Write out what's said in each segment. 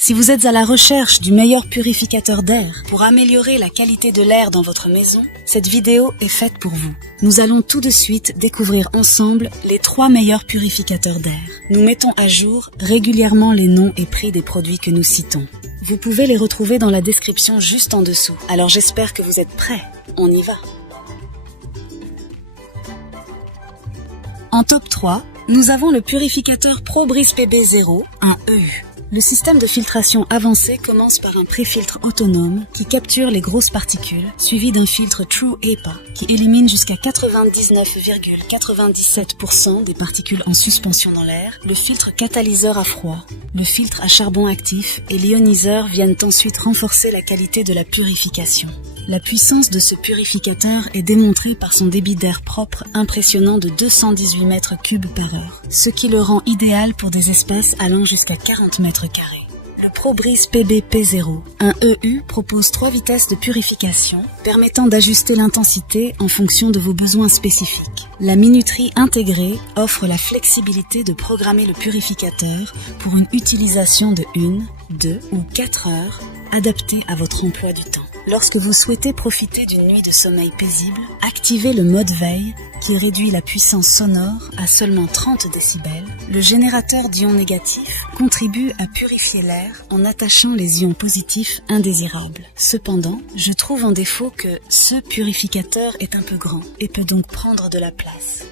Si vous êtes à la recherche du meilleur purificateur d'air pour améliorer la qualité de l'air dans votre maison, cette vidéo est faite pour vous. Nous allons tout de suite découvrir ensemble les 3 meilleurs purificateurs d'air. Nous mettons à jour régulièrement les noms et prix des produits que nous citons. Vous pouvez les retrouver dans la description juste en dessous. Alors j'espère que vous êtes prêts. On y va. En top 3, nous avons le purificateur ProBreeze PB0, un EU. Le système de filtration avancé commence par un pré-filtre autonome qui capture les grosses particules, suivi d'un filtre True HEPA qui élimine jusqu'à 99,97% des particules en suspension dans l'air, le filtre catalyseur à froid, le filtre à charbon actif et l'ioniseur viennent ensuite renforcer la qualité de la purification. La puissance de ce purificateur est démontrée par son débit d'air propre impressionnant de 218 mètres cubes par heure, ce qui le rend idéal pour des espaces allant jusqu'à 40 mètres carrés. Le ProBreeze PB P0, un EU, propose 3 vitesses de purification permettant d'ajuster l'intensité en fonction de vos besoins spécifiques. La minuterie intégrée offre la flexibilité de programmer le purificateur pour une utilisation de 1, 2 ou 4 heures adaptée à votre emploi du temps. Lorsque vous souhaitez profiter d'une nuit de sommeil paisible, activez le mode veille qui réduit la puissance sonore à seulement 30 décibels. Le générateur d'ions négatifs contribue à purifier l'air en attachant les ions positifs indésirables. Cependant, je trouve en défaut que ce purificateur est un peu grand et peut donc prendre de la place.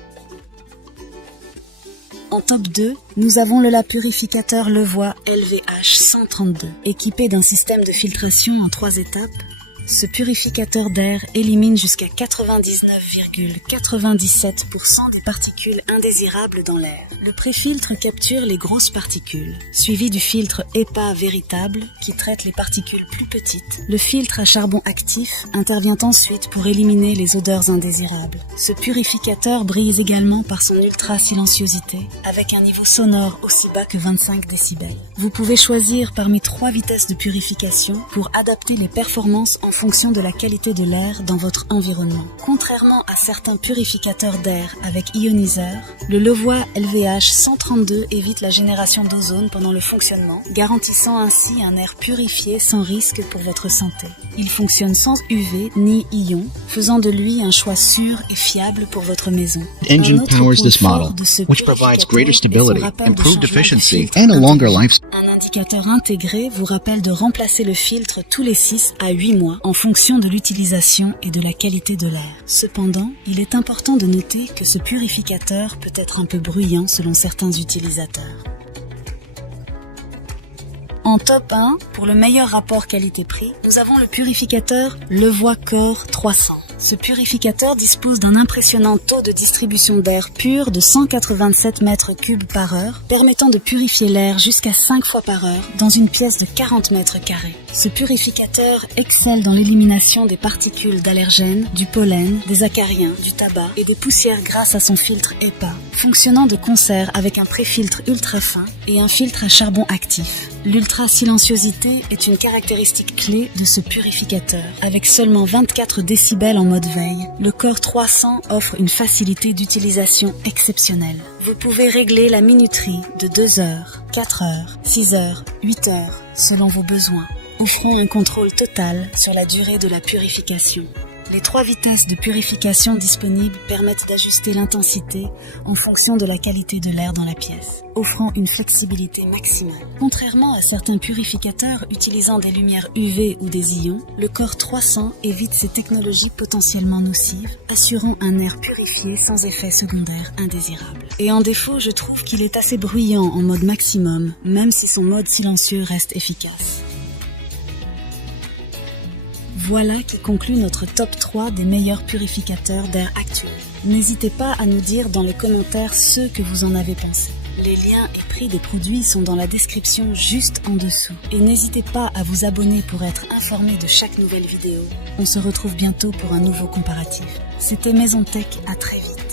En top 2, nous avons le purificateur Levoit LVH 132, équipé d'un système de filtration en 3 étapes. Ce purificateur d'air élimine jusqu'à 99,97% des particules indésirables dans l'air. Le préfiltre capture les grosses particules, suivi du filtre HEPA véritable qui traite les particules plus petites. Le filtre à charbon actif intervient ensuite pour éliminer les odeurs indésirables. Ce purificateur brille également par son ultra-silenciosité, avec un niveau sonore aussi bas que 25 décibels. Vous pouvez choisir parmi 3 vitesses de purification pour adapter les performances en fonction de la qualité de l'air dans votre environnement. Contrairement à certains purificateurs d'air avec ioniseur, le Levoit LVH 132 évite la génération d'ozone pendant le fonctionnement, garantissant ainsi un air purifié sans risque pour votre santé. Il fonctionne sans UV ni ion, faisant de lui un choix sûr et fiable pour votre maison. Engine powers this model, which provides greater stability, improved efficiency, and a longer life. Un indicateur intégré vous rappelle de remplacer le filtre tous les 6 à 8 mois en fonction de l'utilisation et de la qualité de l'air. Cependant, il est important de noter que ce purificateur peut être un peu bruyant selon certains utilisateurs. En top 1, pour le meilleur rapport qualité-prix, nous avons le purificateur Levoit Core 300. Ce purificateur dispose d'un impressionnant taux de distribution d'air pur de 187 mètres cubes par heure, permettant de purifier l'air jusqu'à 5 fois par heure dans une pièce de 40 mètres carrés. Ce purificateur excelle dans l'élimination des particules d'allergènes, du pollen, des acariens, du tabac et des poussières grâce à son filtre HEPA, fonctionnant de concert avec un pré-filtre ultra fin et un filtre à charbon actif. L'ultra-silenciosité est une caractéristique clé de ce purificateur. Avec seulement 24 décibels en mode veille, le Core 300 offre une facilité d'utilisation exceptionnelle. Vous pouvez régler la minuterie de 2 heures, 4 heures, 6 heures, 8 heures, selon vos besoins, offrant un contrôle total sur la durée de la purification. Les 3 vitesses de purification disponibles permettent d'ajuster l'intensité en fonction de la qualité de l'air dans la pièce, offrant une flexibilité maximale. Contrairement à certains purificateurs utilisant des lumières UV ou des ions, le Core 300 évite ces technologies potentiellement nocives, assurant un air purifié sans effet secondaire indésirable. Et en défaut, je trouve qu'il est assez bruyant en mode maximum, même si son mode silencieux reste efficace. Voilà qui conclut notre top 3 des meilleurs purificateurs d'air actuels. N'hésitez pas à nous dire dans les commentaires ce que vous en avez pensé. Les liens et prix des produits sont dans la description juste en dessous. Et n'hésitez pas à vous abonner pour être informé de chaque nouvelle vidéo. On se retrouve bientôt pour un nouveau comparatif. C'était Maison Tech, à très vite.